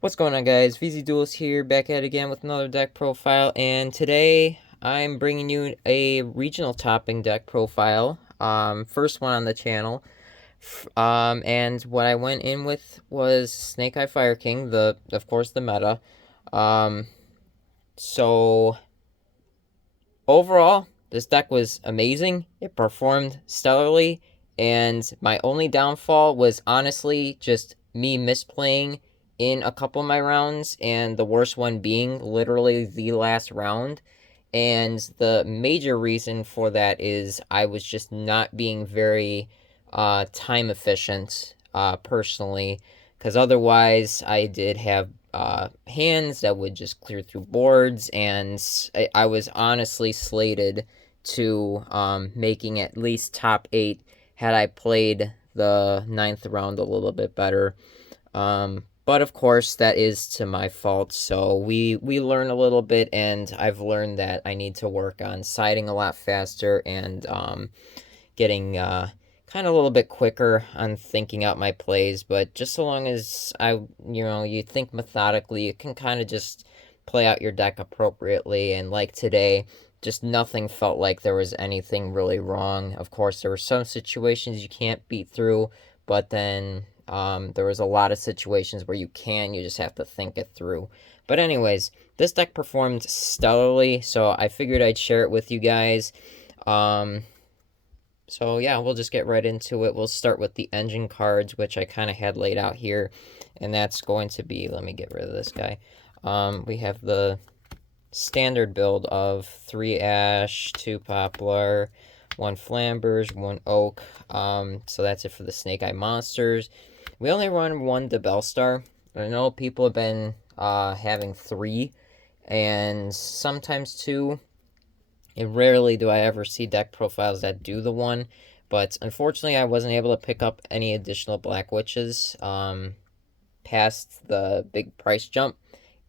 What's going on, guys? VZ Duels here, back at it again with another deck profile, and today I'm bringing you a regional topping deck profile, first one on the channel. And what I went in with was Snake Eye Fire King, of course the meta. Um, so overall, this deck was amazing. It performed stellarly, and my only downfall was honestly just me misplaying in a couple of my rounds, and the worst one being literally the last round. And the major reason for that is I was just not being very time efficient personally, because otherwise I did have hands that would just clear through boards, and I was honestly slated to making at least top 8 had I played the ninth round a little bit better. But of course, that is to my fault. So we learn a little bit, and I've learned that I need to work on siding a lot faster and getting kind of a little bit quicker on thinking out my plays. But just so long as you think methodically, you can kind of just play out your deck appropriately. And like today, just nothing felt like there was anything really wrong. Of course, there were some situations you can't beat through, but then there was a lot of situations where you just have to think it through. But anyways, this deck performed stellarly, so I figured I'd share it with you guys. Um, so yeah, we'll just get right into it. We'll start with the engine cards, which I kind of had laid out here, and that's going to be, let me get rid of this guy. We have the standard build of 3 Ash, 2 Poplar, 1 Flambers, 1 Oak. So that's it for the Snake Eye monsters. We only run 1 Debelstar. I know people have been having 3 and sometimes 2. And rarely do I ever see deck profiles that do the 1, but unfortunately I wasn't able to pick up any additional Black Witches past the big price jump,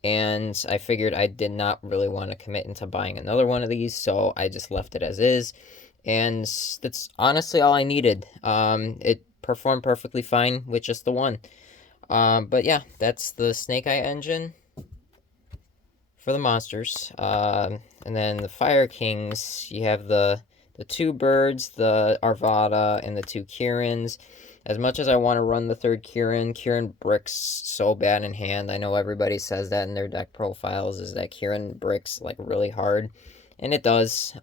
and I figured I did not really want to commit into buying another one of these, so I just left it as is, and that's honestly all I needed. It performed perfectly fine with just the 1. But yeah, that's the Snake Eye engine for the monsters. And then the Fire Kings, you have the 2 birds, the Arvada, and the 2 Kirans. As much as I want to run the 3rd Kiran bricks so bad in hand. I know everybody says that in their deck profiles, is that Kiran bricks like really hard, and it does.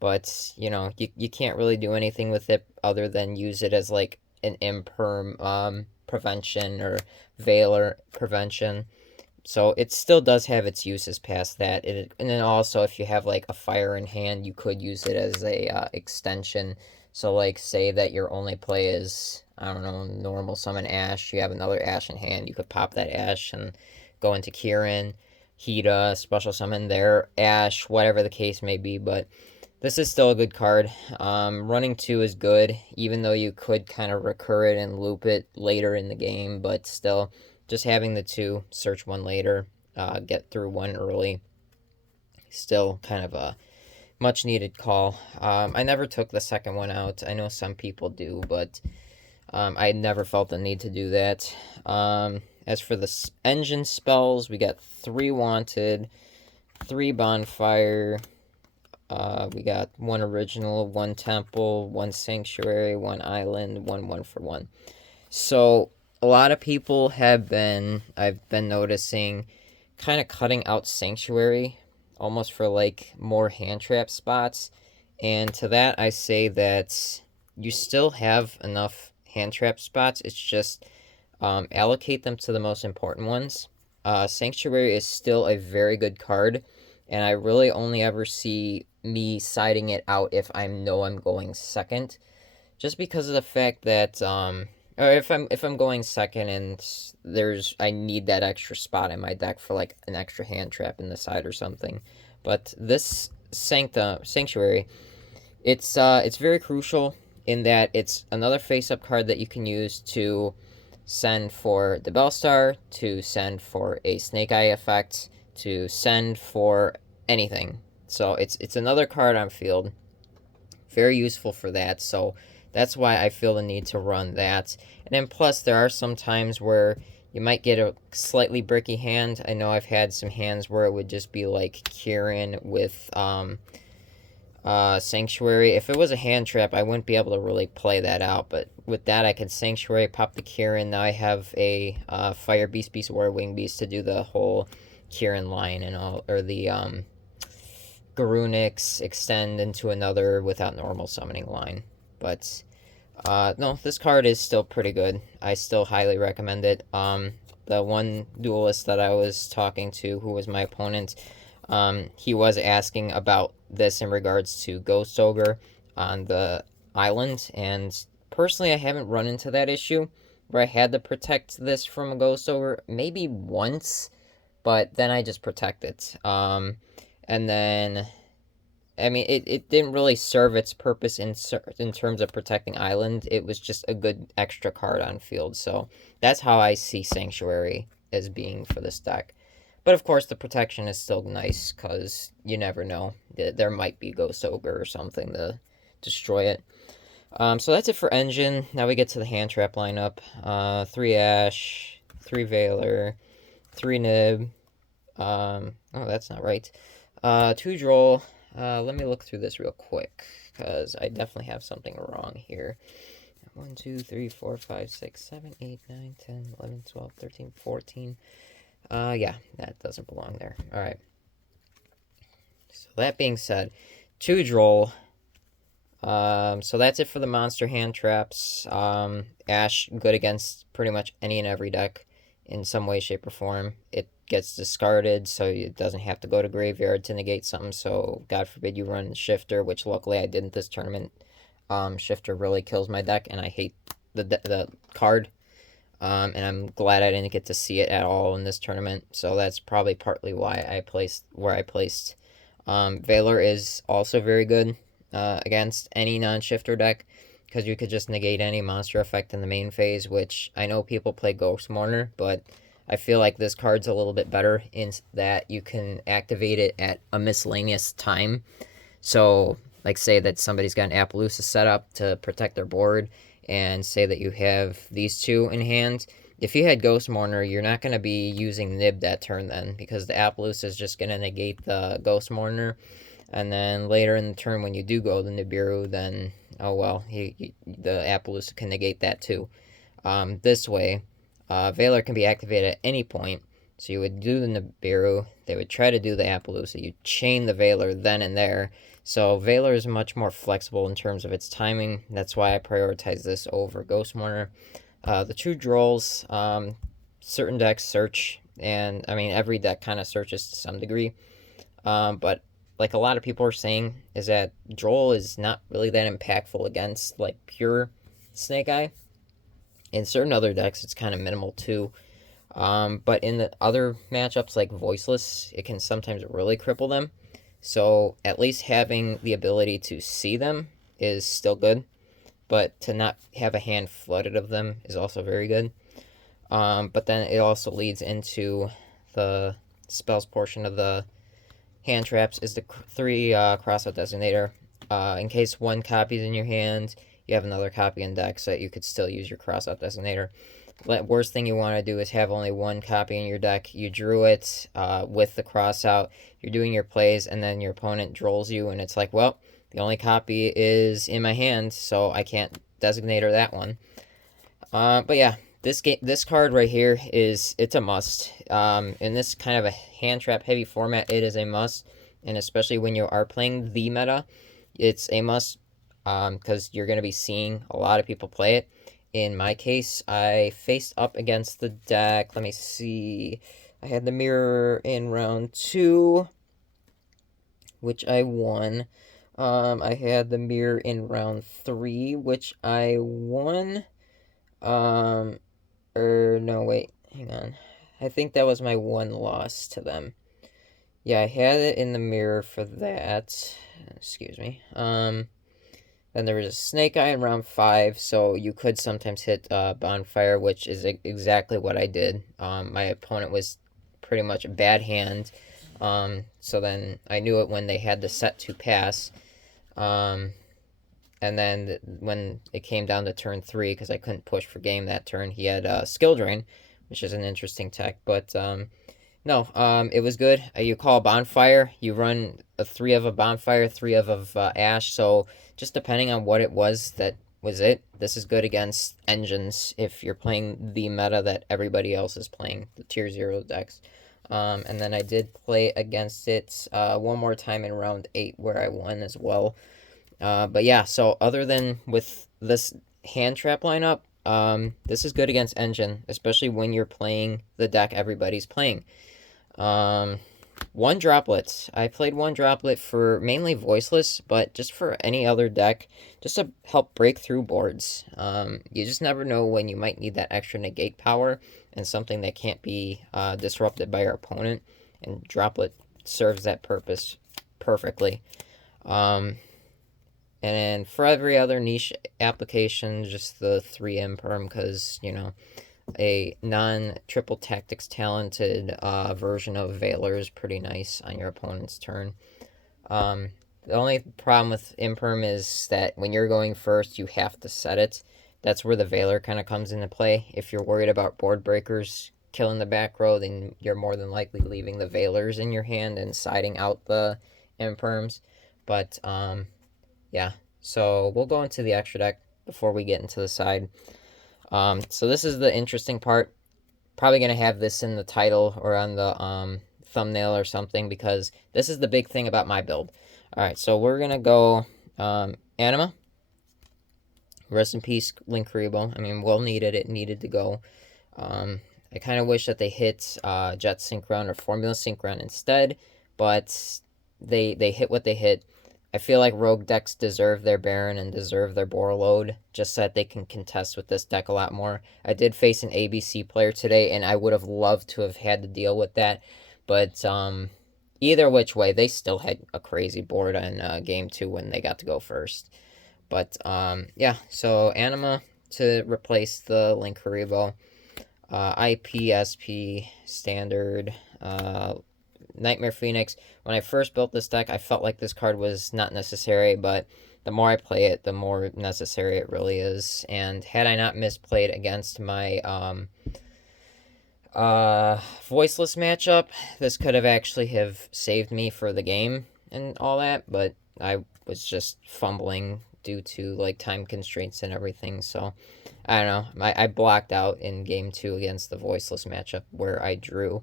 But you can't really do anything with it other than use it as like an imperm prevention or Veiler prevention. So it still does have its uses past that. And then also, if you have like a fire in hand, you could use it as a extension. So like, say that your only play is, I don't know, normal summon Ash. You have another Ash in hand. You could pop that Ash and go into Kirin, Hida, special summon their Ash, whatever the case may be. But this is still a good card. Running 2 is good, even though you could kind of recur it and loop it later in the game. But still, just having the 2, search 1 later, get through 1 early, still kind of a much needed call. I never took the second one out. I know some people do, but I never felt the need to do that. As for the engine spells, we got 3 Wanted, 3 Bonfire. We got 1 Original, 1 Temple, 1 Sanctuary, 1 Island, 1 1-for-1. So a lot of people I've been noticing, kind of cutting out Sanctuary almost for like more hand trap spots. And to that I say that you still have enough hand trap spots. It's just allocate them to the most important ones. Sanctuary is still a very good card, and I really only ever see me siding it out if I know I'm going second, just because of the fact that or if I'm going second and I need that extra spot in my deck for like an extra hand trap in the side or something. But this Sanctuary, it's very crucial in that it's another face-up card that you can use to send for the Bellstar, to send for a Snake Eye effect, to send for anything. So it's another card on field. Very useful for that. So that's why I feel the need to run that. And then plus there are some times where You might get a slightly bricky hand. I know I've had some hands where it would just be like Kieran with Sanctuary. If it was a hand trap, I wouldn't be able to really play that out. But with that, I could Sanctuary, pop the Kieran. Now I have a Fire Beast, Beast Warrior, Wing Beast to do the whole Kieran line and all, or the Garunix extend into another without normal summoning line. But no, this card is still pretty good. I still highly recommend it. The one duelist that I was talking to, who was my opponent, he was asking about this in regards to Ghost Ogre on the island, and personally, I haven't run into that issue where I had to protect this from a Ghost Ogre. Maybe once, but then I just protect it. And then I mean, it didn't really serve its purpose in terms of protecting Island. It was just a good extra card on field. So that's how I see Sanctuary as being for this deck. But of course, the protection is still nice because you never know. There might be Ghost Ogre or something to destroy it. So that's it for Engine. Now we get to the hand trap lineup. 3 Ash, 3 Veiler, 3 Nib. Oh, that's not right. 2 Droll. Let me look through this real quick, because I definitely have something wrong here. 1, 2, 3, 4, 5, 6, 7, 8, 9, 10, 11, 12, 13, 14. Yeah, that doesn't belong there. Alright. So that being said, 2 Droll. So that's it for the monster hand traps. Ash, good against pretty much any and every deck in some way, shape, or form. It gets discarded, so it doesn't have to go to graveyard to negate something. So God forbid you run Shifter, which luckily I didn't this tournament. Shifter really kills my deck, and I hate the card. And I'm glad I didn't get to see it at all in this tournament. So that's probably partly why I placed where I placed. Veiler is also very good against any non-Shifter deck, because you could just negate any monster effect in the main phase, which I know people play Ghost Mourner, but I feel like this card's a little bit better in that you can activate it at a miscellaneous time. So, like, say that somebody's got an Appaloosa set up to protect their board, and say that you have these two in hand. If you had Ghost Mourner, you're not going to be using Nib that turn then, because the Appaloosa is just going to negate the Ghost Mourner. And then later in the turn, when you do go the Nibiru, then, oh well, the Appaloosa can negate that too. This way, Veiler can be activated at any point. So you would do the Nibiru, they would try to do the Appaloosa, you chain the Veiler then and there. So Veiler is much more flexible in terms of its timing. That's why I prioritize this over Ghost Mourner. The 2 Drolls, certain decks search, and I mean every deck kind of searches to some degree. But like a lot of people are saying, is that Droll is not really that impactful against like pure Snake Eye. In certain other decks, it's kind of minimal too. But in the other matchups like Voiceless, it can sometimes really cripple them. So at least having the ability to see them is still good. But to not have a hand flooded of them is also very good. But then it also leads into the spells portion of the hand traps is the 3 crossout designator. In case one copy is in your hand, you have another copy in deck, so that you could still use your crossout designator. Worst thing you want to do is have only one copy in your deck. You drew it with the crossout. You're doing your plays, and then your opponent drolls you, and it's like, well, the only copy is in my hand, so I can't designator that one. But yeah, this card right here it's a must. In this kind of a hand trap heavy format, it is a must, and especially when you are playing the meta, it's a must. Because you're going to be seeing a lot of people play it. In my case, I faced up against the deck. Let me see. I had the mirror in round 2, which I won. I had the mirror in round 3, which I won. No, wait, hang on. I think that was my one loss to them. Yeah, I had it in the mirror for that. Excuse me. Then there was a Snake Eye in round 5, so you could sometimes hit Bonfire, which is exactly what I did. My opponent was pretty much a bad hand, so then I knew it when they had the set to pass. And then when it came down to turn 3, because I couldn't push for game that turn, he had Skill Drain, which is an interesting tech. But no, it was good. You call a bonfire, you run a three of a bonfire, three of ash. So just depending on what it was, that was it. This is good against engines if you're playing the meta that everybody else is playing, the tier 0 decks. And then I did play against it one more time in round 8 where I won as well. But yeah, so other than with this hand trap lineup, this is good against engine, especially when you're playing the deck everybody's playing. Um, One droplet. I played one droplet for mainly voiceless, but just for any other deck, just to help break through boards. You just never know when you might need that extra negate power and something that can't be disrupted by your opponent, and droplet serves that purpose perfectly. Um, and then for every other niche application, just the 3M perm, because, a non-triple tactics talented version of Veiler is pretty nice on your opponent's turn. The only problem with Imperm is that when you're going first, you have to set it. That's where the Veiler kind of comes into play. If you're worried about board breakers killing the back row, then you're more than likely leaving the Veilers in your hand and siding out the Imperms. But yeah, so we'll go into the extra deck before we get into the side. So this is the interesting part. Probably gonna have this in the title or on the thumbnail or something, because this is the big thing about my build. All right, so we're gonna go Anima. Rest in peace, Linkuriboh. I mean, well needed. It needed to go. I kind of wish that they hit Jet Synchron or Formula Synchron instead, but they hit what they hit. I feel like rogue decks deserve their Baron and deserve their Borreload, just so that they can contest with this deck a lot more. I did face an ABC player today, and I would have loved to have had to deal with that, but either which way, they still had a crazy board on game 2 when they got to go first. But yeah, so Anima to replace the Linkuriboh. IPSP standard. Nightmare Phoenix. When I first built this deck, I felt like this card was not necessary, but the more I play it, the more necessary it really is. And had I not misplayed against my Voiceless matchup, this could have actually have saved me for the game and all that, but I was just fumbling due to like time constraints and everything. So I don't know. I blocked out in game 2 against the Voiceless matchup where I drew.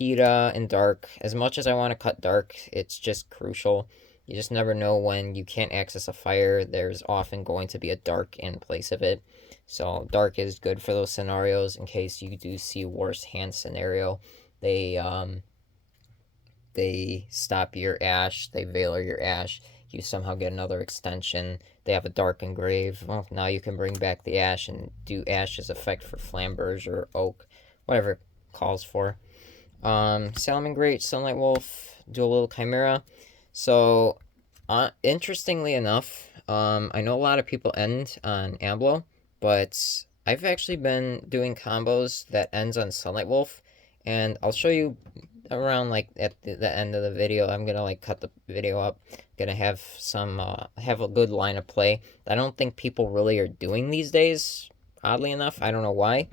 Hida and Dark. As much as I want to cut Dark, it's just crucial. You just never know when you can't access a fire. There's often going to be a Dark in place of it. So Dark is good for those scenarios in case you do see worst hand scenario. They stop your Ash, they Veiler your Ash, you somehow get another extension, they have a Dark Engrave. Well, now you can bring back the Ash and do Ash's effect for Flamberge or Oak, whatever it calls for. Salamangreat, Sunlight Wolf, do a little Chimera. So, interestingly enough, I know a lot of people end on Amblo, but I've actually been doing combos that ends on Sunlight Wolf, and I'll show you around like at the end of the video. I'm gonna like cut the video up. Gonna have some have a good line of play that I don't think people really are doing these days. Oddly enough, I don't know why,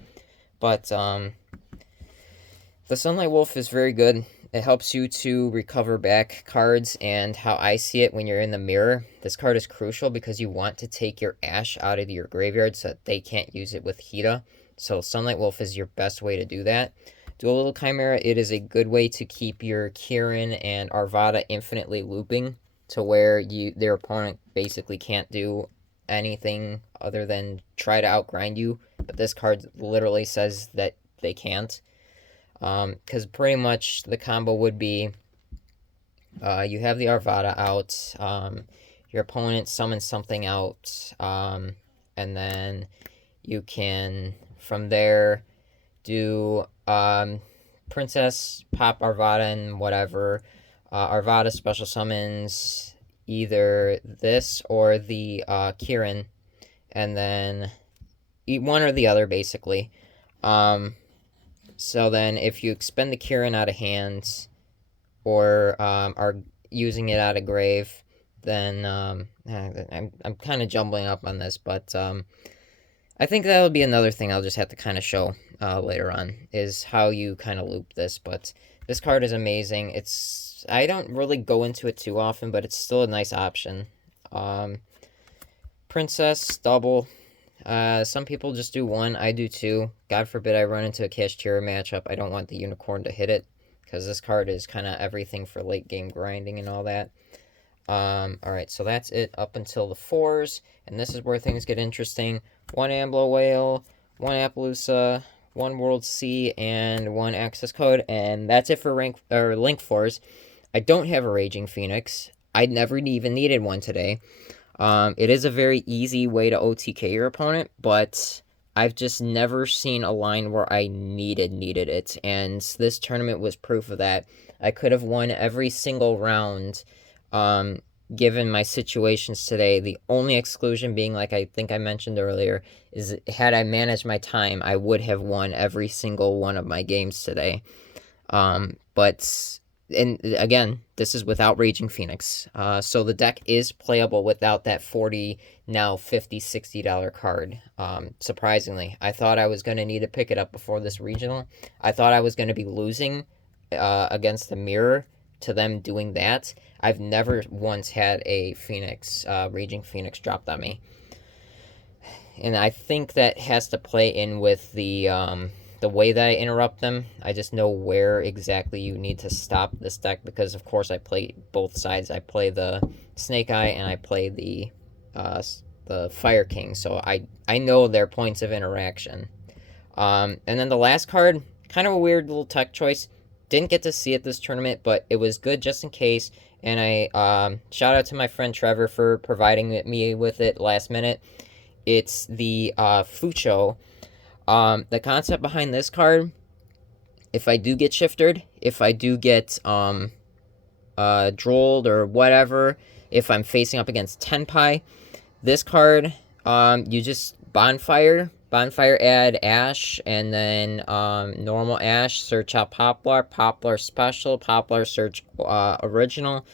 but the Sunlight Wolf is very good. It helps you to recover back cards, and how I see it when you're in the mirror, this card is crucial because you want to take your Ash out of your graveyard so that they can't use it with Hida. So Sunlight Wolf is your best way to do that. Do a little Chimera. It is a good way to keep your Kirin and Arvada infinitely looping to where their opponent basically can't do anything other than try to outgrind you. But this card literally says that they can't. Because pretty much the combo would be you have the Arvada out, your opponent summons something out, and then you can from there do Princess, pop Arvada, and whatever. Arvada special summons either this or the Kirin, and then one or the other basically. So then if you expend the Kirin out of hand or are using it out of grave, then I'm kind of jumbling up on this, but I think that'll be another thing I'll just have to kind of show later on, is how you kind of loop this. But this card is amazing. I don't really go into it too often, but it's still a nice option. Um, Princess, double. Some people just do one. I do two. God forbid I run into a Kashtira matchup. I don't want the unicorn to hit it, because this card is kind of everything for late game grinding and all that. Alright, so that's it up until the 4s, and this is where things get interesting. 1 Amblo Whale, 1 Appaloosa, 1 World Sea, and 1 Access Code, and that's it for Link 4s. I don't have a Raging Phoenix. I never even needed one today. It is a very easy way to OTK your opponent, but I've just never seen a line where I needed it, and this tournament was proof of that. I could have won every single round, given my situations today. The only exclusion being, like I think I mentioned earlier, is had I managed my time, I would have won every single one of my games today. But, and again, this is without Raging Phoenix. So the deck is playable without that $40, now $50, $60 card. Surprisingly, I thought I was going to need to pick it up before this regional. I thought I was going to be losing against the mirror to them doing that. I've never once had a Phoenix, Raging Phoenix dropped on me. And I think that has to play in with the way that I interrupt them. I just know where exactly you need to stop this deck, because of course I play both sides. I play the Snake Eye and I play the Fire King, so I know their points of interaction. And then the last card, kind of a weird little tech choice. Didn't get to see it this tournament, but it was good just in case. And I shout out to my friend Trevor for providing me with it last minute. It's the Fucho. The concept behind this card, if I do get shifted, if I do get drolled or whatever, if I'm facing up against Tenpai, this card, you just bonfire add Ash, and then normal Ash, search out Poplar special, Poplar search original.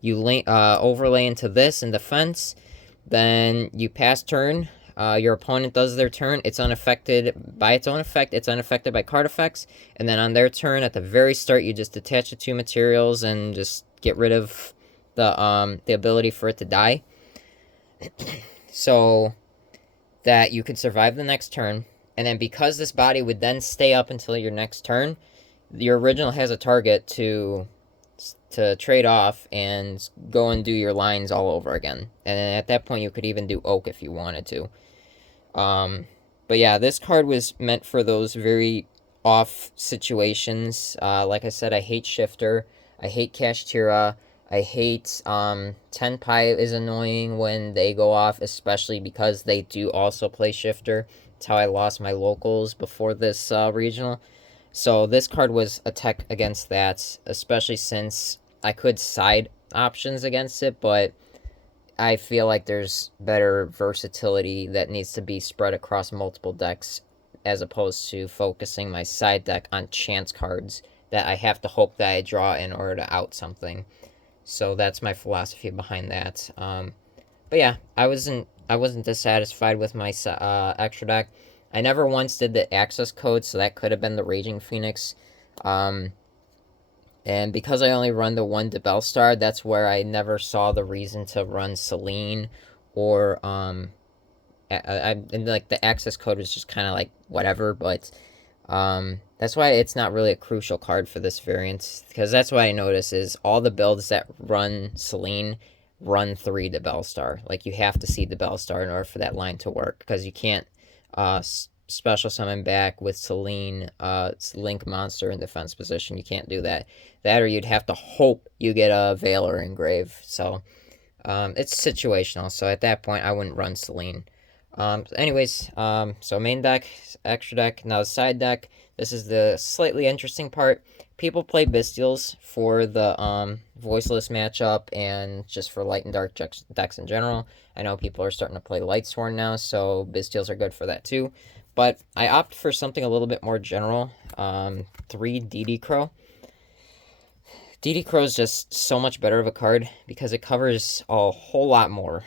You overlay into this in defense, then you pass turn. Your opponent does their turn. It's unaffected by its own effect. It's unaffected by card effects. And then on their turn, at the very start, you just detach the 2 materials and just get rid of the ability for it to die. So that you could survive the next turn, and then because this body would then stay up until your next turn, your original has a target to trade off and go and do your lines all over again. And then at that point, you could even do Oak if you wanted to. But yeah, this card was meant for those very off situations. Like I said, I hate Shifter. I hate Kashtira. I hate Tenpai is annoying when they go off, especially because they do also play Shifter. That's how I lost my locals before this regional. So this card was a tech against that, especially since I could side options against it, but I feel like there's better versatility that needs to be spread across multiple decks, as opposed to focusing my side deck on chance cards that I have to hope that I draw in order to out something. So that's my philosophy behind that. But yeah, I wasn't dissatisfied with my extra deck. I never once did the access code, so that could have been the Raging Phoenix. And because I only run the 1 Debelstar, that's where I never saw the reason to run Selene, or and like the access code was just kind of like whatever, but that's why it's not really a crucial card for this variant, because that's what I notice is all the builds that run Selene run 3 Debelstar. Like, you have to see Debelstar in order for that line to work, because you can't special summon back with Selene Link monster in defense position. You can't do that. That, or you'd have to hope you get a Veil or Engrave. So it's situational. So at that point, I wouldn't run Selene. So main deck, extra deck. Now the side deck, this is the slightly interesting part. People play Bestials for the Voiceless matchup and just for light and dark decks in general. I know people are starting to play Lightsworn now, so Bestials are good for that too. But I opt for something a little bit more general. 3 DD Crow. DD Crow is just so much better of a card because it covers a whole lot more.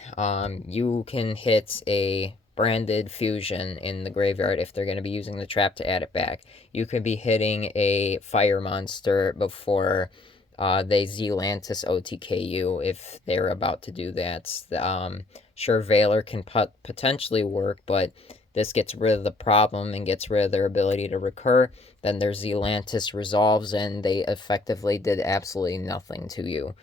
You can hit a branded fusion in the graveyard if they're going to be using the trap to add it back. You could be hitting a fire monster before they Zealantis OTK you if they're about to do that. Sure, Valor can potentially work, but this gets rid of the problem and gets rid of their ability to recur. Then their Zealantis resolves and they effectively did absolutely nothing to you.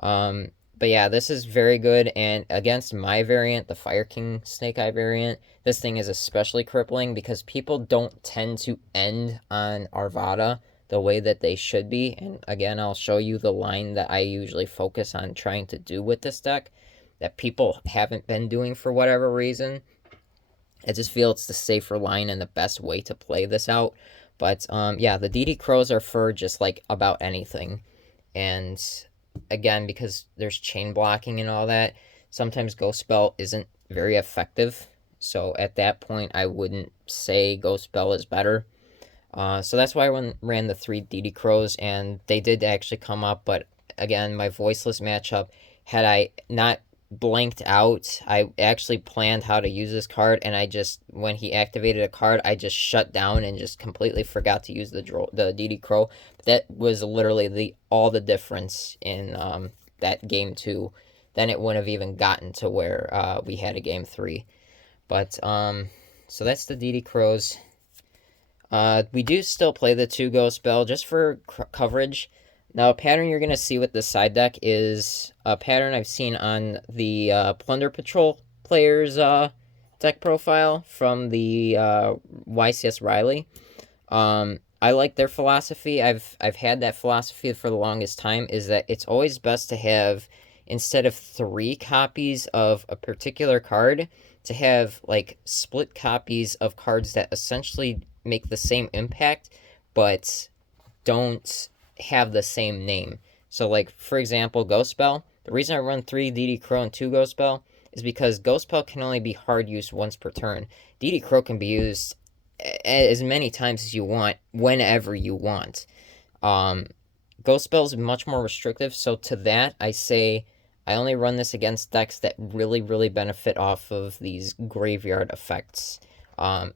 But yeah, this is very good, and against my variant, the Fire King Snake Eye variant, this thing is especially crippling because people don't tend to end on Arvada the way that they should be. And again, I'll show you the line that I usually focus on trying to do with this deck that people haven't been doing for whatever reason. I just feel it's the safer line and the best way to play this out. But yeah, the DD Crows are for just like about anything. And again, because there's chain blocking and all that, sometimes Ghost Spell isn't very effective. So at that point, I wouldn't say Ghost Spell is better. So that's why I ran the 3 DD Crows, and they did actually come up. But again, my Voiceless matchup, had I not blanked out, I actually planned how to use this card, and I just, when he activated a card, I just shut down and just completely forgot to use the DD Crow. That was literally all the difference in that game 2. Then it wouldn't have even gotten to where we had a game 3. But so that's the DD Crows. We do still play the 2 Ghost Spell just for coverage. Now, a pattern you're going to see with this side deck is a pattern I've seen on the Plunder Patrol player's deck profile from the YCS Riley. I like their philosophy. I've had that philosophy for the longest time, is that it's always best to have, instead of 3 copies of a particular card, to have like split copies of cards that essentially make the same impact, but don't have the same name. So like, for example, Ghost Spell. The reason I run 3 DD Crow and 2 Ghost Spell is because Ghost Spell can only be hard used once per turn. DD Crow can be used as many times as you want, whenever you want. Ghost Spell is much more restrictive, so to that, I say I only run this against decks that really, really benefit off of these graveyard effects.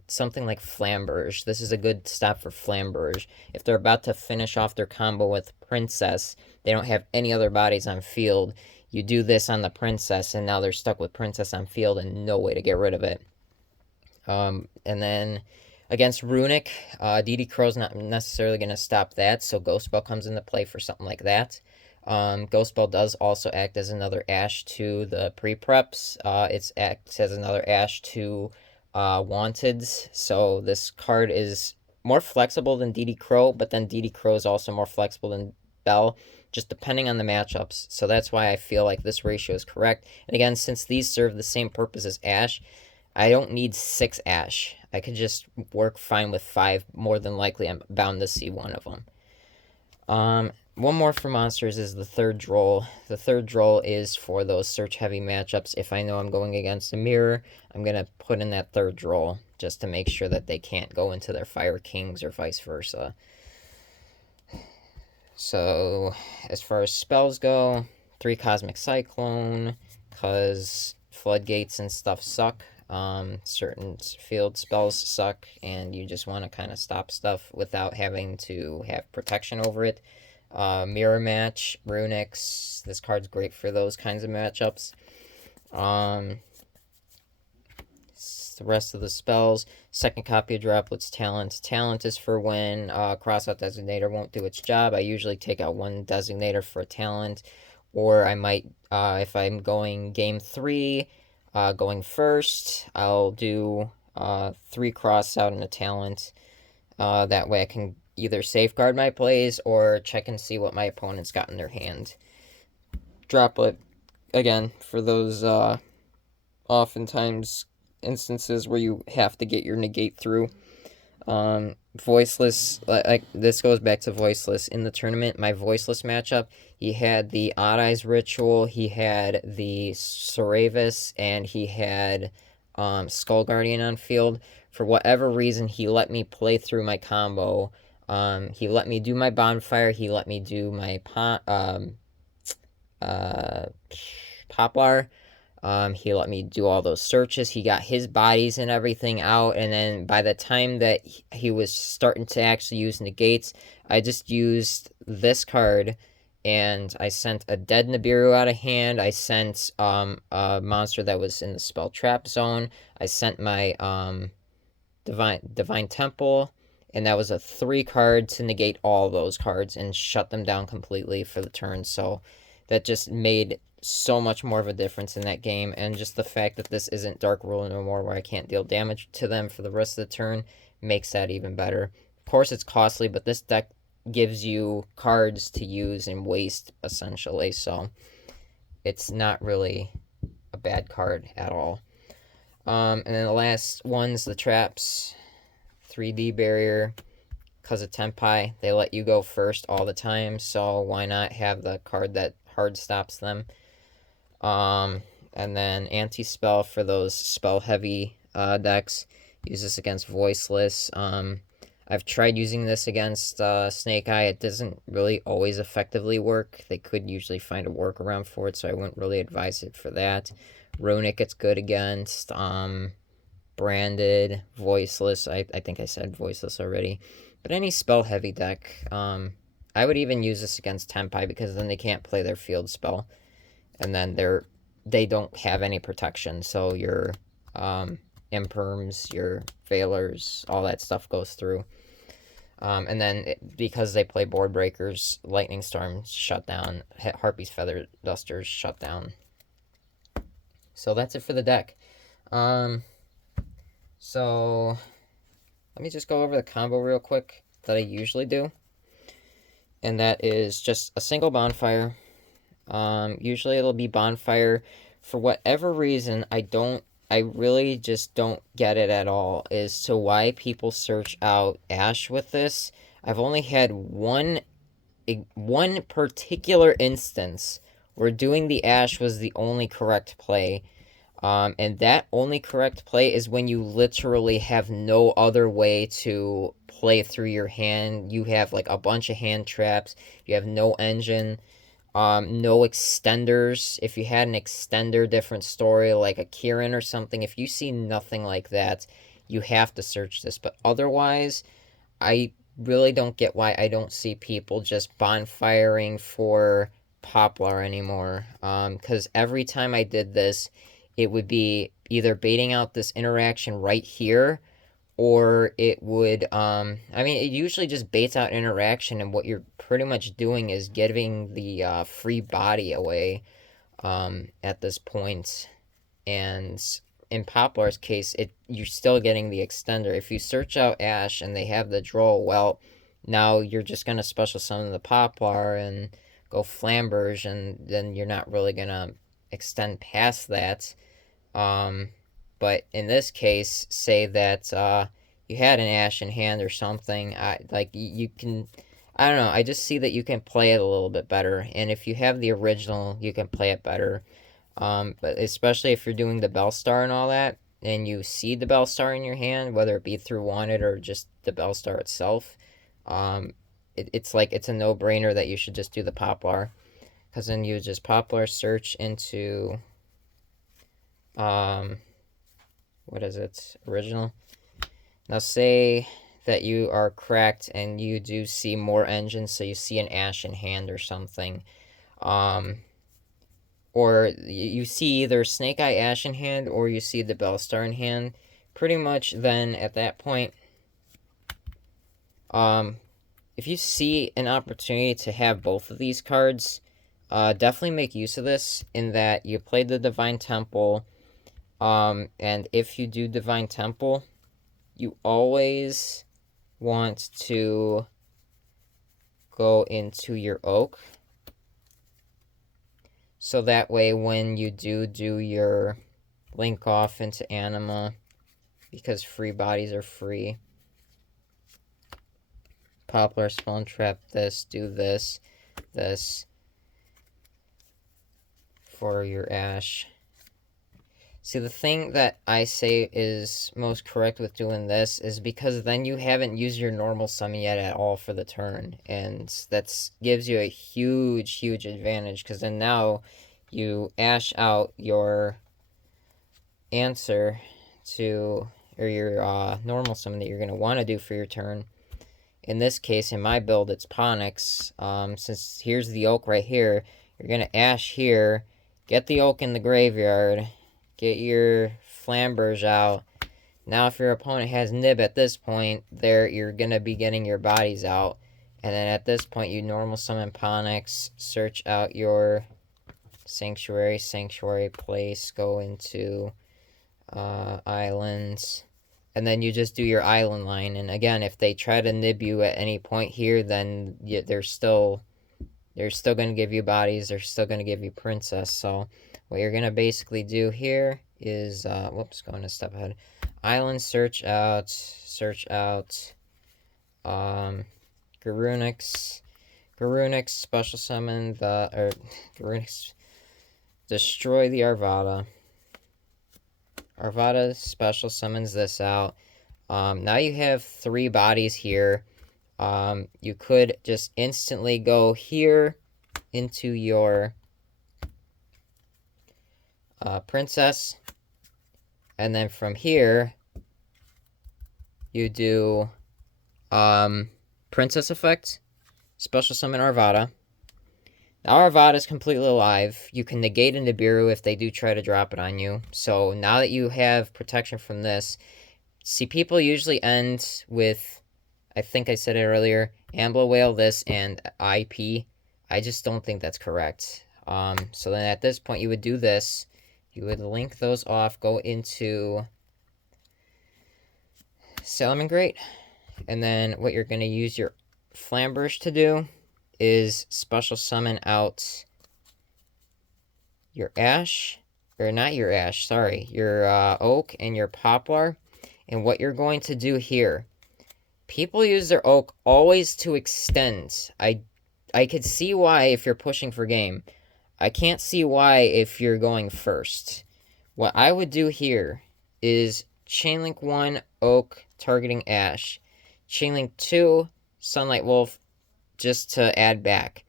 Something like Flamberge. This is a good stop for Flamberge. If they're about to finish off their combo with Princess, they don't have any other bodies on field. You do this on the Princess, and now they're stuck with Princess on field and no way to get rid of it. And then against Runic, DD Crow's not necessarily going to stop that, so Ghost Spell comes into play for something like that. Ghost Spell does also act as another Ash to the pre-preps. It acts as another Ash to Wanteds, so this card is more flexible than DD Crow, but then DD Crow is also more flexible than Bell, just depending on the matchups. So that's why I feel like this ratio is correct. And again, since these serve the same purpose as Ash, I don't need 6 Ash. I could just work fine with 5. More than likely, I'm bound to see one of them. One more for monsters is the third Droll. The third Droll is for those search-heavy matchups. If I know I'm going against a mirror, I'm going to put in that third Droll just to make sure that they can't go into their Fire Kings or vice versa. So, as far as spells go, 3 Cosmic Cyclone, because Floodgates and stuff suck. Certain field spells suck, and you just want to kind of stop stuff without having to have protection over it. Mirror Match, Runics, this card's great for those kinds of matchups. The rest of the spells, second copy of Droplet's Talent. Talent is for when Crossout Designator won't do its job. I usually take out 1 Designator for a Talent, or I might, if I'm going game 3, going first, I'll do 3 Crossout and a Talent. That way I can either safeguard my plays or check and see what my opponent's got in their hand. Droplet, again, for those oftentimes instances where you have to get your negate through. Voiceless, like this goes back to Voiceless. In the tournament, my Voiceless matchup, he had the Odd Eyes Ritual, he had the Saravis, and he had Skull Guardian on field. For whatever reason, he let me play through my combo. He let me do my Bonfire, he let me do my Poplar. He let me do all those searches. He got his bodies and everything out, and then by the time that he was starting to actually use negates, I just used this card, and I sent a dead Nibiru out of hand. I sent a monster that was in the spell trap zone. I sent my divine temple, and that was a 3 card to negate all those cards and shut them down completely for the turn. So that just made so much more of a difference in that game, and just the fact that this isn't Dark Rule no more, where I can't deal damage to them for the rest of the turn, makes that even better. Of course, it's costly, but this deck gives you cards to use and waste, essentially, so it's not really a bad card at all. And then the last one's the traps. 3D barrier. Because of Tenpai, they let you go first all the time, so why not have the card that hard stops them? And then anti-spell for those spell-heavy decks. Use this against Voiceless. I've tried using this against Snake Eye. It doesn't really always effectively work. They could usually find a workaround for it, so I wouldn't really advise it for that. Runic, it's good against. Branded, Voiceless. I think I said Voiceless already. But any spell-heavy deck, I would even use this against Tenpai, because then they can't play their field spell. And then they don't have any protection, so your imperms, your veilers, all that stuff goes through. And then because they play board breakers, Lightning Storm shut down, Harpy's Feather Dusters shut down. So that's it for the deck. So let me just go over the combo real quick that I usually do. And that is just a single bonfire. Usually it'll be bonfire. For whatever reason, I really just don't get it at all as to why people search out Ash with this. I've only had one particular instance where doing the Ash was the only correct play. And that only correct play is when you literally have no other way to play through your hand. You have like a bunch of hand traps. You have no engine. No extenders. If you had an extender, different story, like a Kieran or something, if you see nothing like that, you have to search this. But otherwise, I really don't get why I don't see people just bonfiring for Poplar anymore. Because every time I did this, it would be either baiting out this interaction right here, or it would, it usually just baits out interaction, and what you're pretty much doing is giving the free body away at this point. And in Poplar's case, you're still getting the extender. If you search out Ash and they have the Droll, well, now you're just going to special summon the Poplar and go Flamberge, and then you're not really going to extend past that. But in this case, say that you had an Ash in hand or something, you can, I don't know, I just see that you can play it a little bit better. And if you have the original, you can play it better. But especially if you're doing the Bellstar and all that, and you see the Bellstar in your hand, whether it be through Wanted or just the Bellstar itself, it's a no-brainer that you should just do the Poplar. Because then you just Poplar search into, what is it? Original. Now say that you are cracked and you do see more engines, so you see an Ash in hand or something. Or you see either Snake Eye Ash in hand, or you see the Bellstar in hand. Pretty much then at that point, if you see an opportunity to have both of these cards, definitely make use of this, in that you played the Divine Temple, and if you do Divine Temple, you always want to go into your Oak, so that way when you do your Link off into Anima, because free bodies are free, Poplar, Spawn Trap, this, do this for your Ash. See, the thing that I say is most correct with doing this is because then you haven't used your normal summon yet at all for the turn, and that gives you a huge advantage, because then now you Ash out your answer to, or your normal summon that you're going to want to do for your turn. In this case, in my build, it's Ponix. Since here's the oak right here, you're going to Ash here, get the oak in the graveyard, get your Flamberge out. Now, if your opponent has Nib at this point, you're going to be getting your bodies out. And then at this point, you normal summon Ponix, search out your Sanctuary place, go into Islands, and then you just do your island line. And again, if they try to nib you at any point here, then they're still going to give you bodies, they're still going to give you Princess. So what you're going to basically do here is, going a step ahead. Island, search out, Garunix, special summon Garunix, destroy the Arvada. Arvada special summons this out. Now you have 3 bodies here. You could just instantly go here into your Princess. And then from here, you do Princess effect, special summon Arvada. Now Arvada is completely alive. You can negate a Nibiru if they do try to drop it on you. So now that you have protection from this, see, people usually end with, I think I said it earlier, Ambler Whale this and IP. I just don't think that's correct. So then at this point you would do this. You would link those off, go into Salamangreat, and then what you're going to use your Flamberge to do is special summon out your Ash, or not your Ash, sorry, your Oak and your Poplar. And what you're going to do here, people use their Oak always to extend. I could see why if you're pushing for game. I can't see why if you're going first. What I would do here is Chainlink 1, Oak, targeting Ash. Chainlink 2, Sunlight Wolf, just to add back.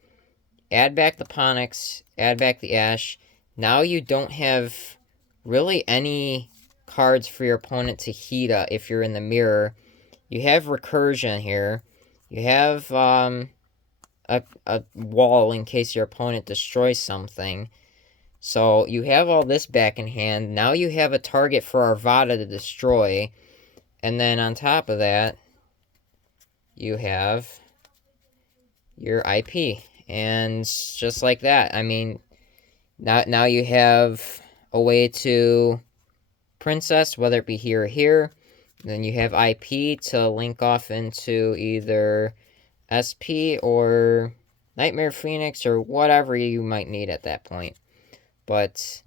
Add back the Ponix, add back the Ash. Now you don't have really any cards for your opponent to heat up if you're in the mirror. You have Recursion here. You have a wall in case your opponent destroys something. So you have all this back in hand. Now you have a target for Arvada to destroy. And then on top of that, you have your IP. And just like that, I mean, now you have a way to Princess, whether it be here or here. Then you have IP to link off into either SP or Nightmare Phoenix or whatever you might need at that point. But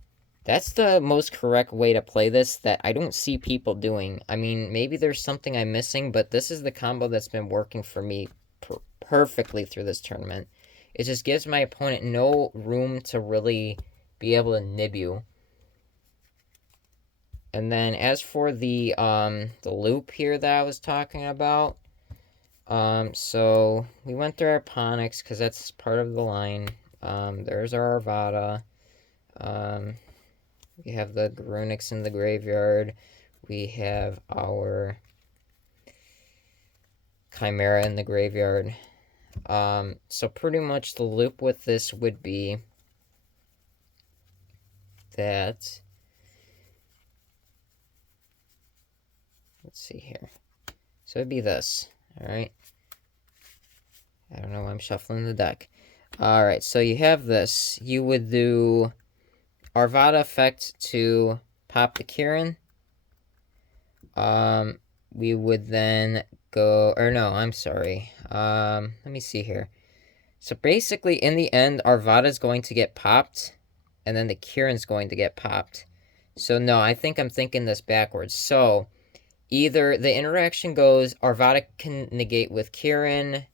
that's the most correct way to play this that I don't see people doing. I mean, maybe there's something I'm missing, but this is the combo that's been working for me perfectly through this tournament. It just gives my opponent no room to really be able to nib you. And then as for the loop here that I was talking about, so we went through our Ponix because that's part of the line. There's our Arvada. We have the Garunix in the graveyard. We have our Chimera in the graveyard. So pretty much the loop with this would be that. Let's see here. So it'd be this. Alright. I don't know why I'm shuffling the deck. Alright, so you have this. You would do Arvada effect to pop the Kirin. We would then go, or no, I'm sorry. Let me see here. So basically, in the end, Arvada's going to get popped, and then the Kirin's going to get popped. So no, I think I'm thinking this backwards. So either the interaction goes, Arvada can negate with Kirin,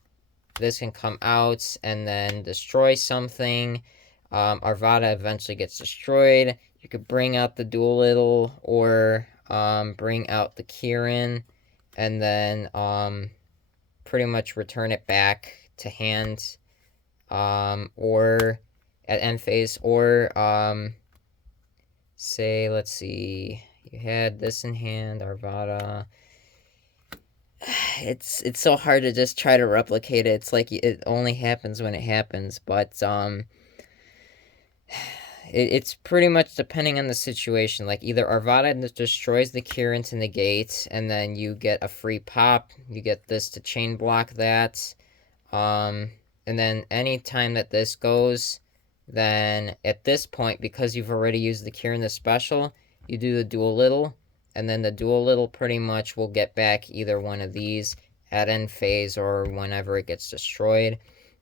this can come out and then destroy something. Arvada eventually gets destroyed. You could bring out the Doolittle or bring out the Kirin and then pretty much return it back to hand or at end phase, or say, let's see, You had this in hand, Arvada. It's so hard to just try to replicate it. It's like it only happens when it happens, but it's pretty much depending on the situation. Like either Arvada destroys the Kieran to negate, and then you get a free pop. You get this to chain block that. And then anytime that this goes, then at this point, because you've already used the Kieran the special, you do the dual little, and then the dual little pretty much will get back either one of these at end phase or whenever it gets destroyed.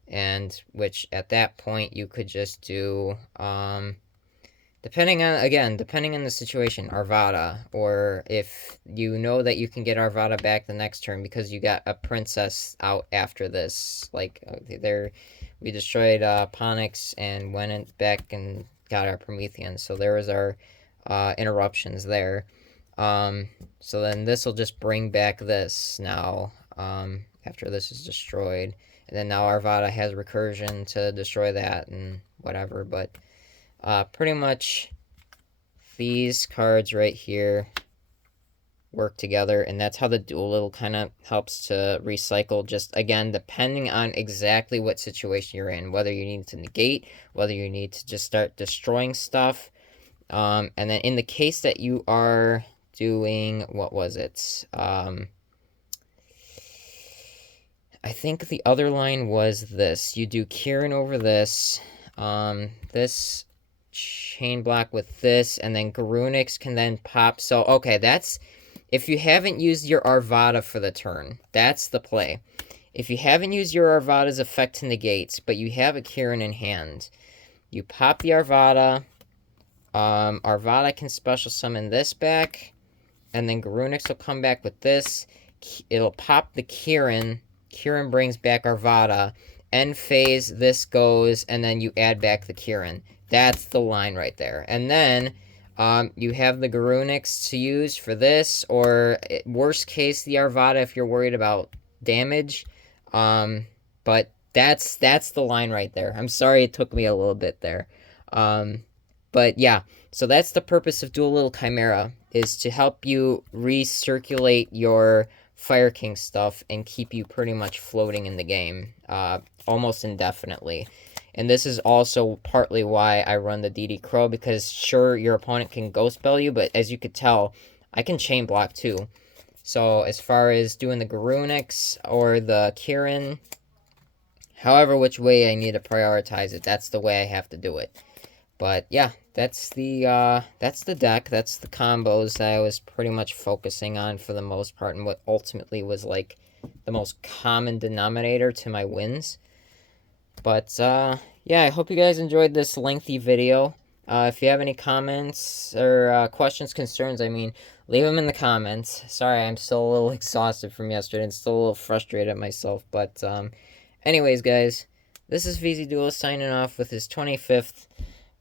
And which at that point you could just do depending on the situation, Arvada, or if you know that you can get Arvada back the next turn because you got a princess out after this, like we destroyed Ponix and went back and got our Promethean, so there was our interruptions there. So then this will just bring back this now after this is destroyed. And then now Arvada has recursion to destroy that and whatever. But pretty much these cards right here work together. And that's how the dual little kind of helps to recycle. Just, again, depending on exactly what situation you're in. Whether you need to negate, whether you need to just start destroying stuff. And then in the case that you are doing, what was it? I think the other line was this. You do Kieran over this, this chain block with this, and then Garunix can then pop. So, okay, that's, if you haven't used your Arvada for the turn, that's the play. If you haven't used your Arvada's effect to negate, but you have a Kieran in hand, you pop the Arvada. Arvada can special summon this back, and then Garunix will come back with this. It'll pop the Kieran. Kieran brings back Arvada. End phase, this goes, and then you add back the Kieran. That's the line right there. And then you have the Garunix to use for this, or worst case, the Arvada if you're worried about damage. But that's the line right there. I'm sorry it took me a little bit there. But yeah, so that's the purpose of Dual Little Chimera, is to help you recirculate your Fire King stuff and keep you pretty much floating in the game almost indefinitely. And this is also partly why I run the DD Crow, because sure, your opponent can Ghost Spell you, but as you could tell, I can chain block too. So as far as doing the Garunix or the Kieran, however which way I need to prioritize it, that's the way I have to do it. But yeah, that's the deck. That's the combos that I was pretty much focusing on for the most part, and what ultimately was like the most common denominator to my wins. But yeah, I hope you guys enjoyed this lengthy video. If you have any comments or questions, concerns, I mean, leave them in the comments. Sorry, I'm still a little exhausted from yesterday and still a little frustrated at myself. But anyways, guys, this is VZ Duelist signing off with his 25th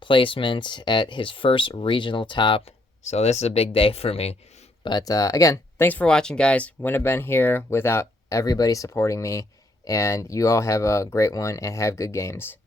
placement at his first regional top. So this is a big day for me. But again, thanks for watching, guys. Wouldn't have been here without everybody supporting me. And you all have a great one and have good games.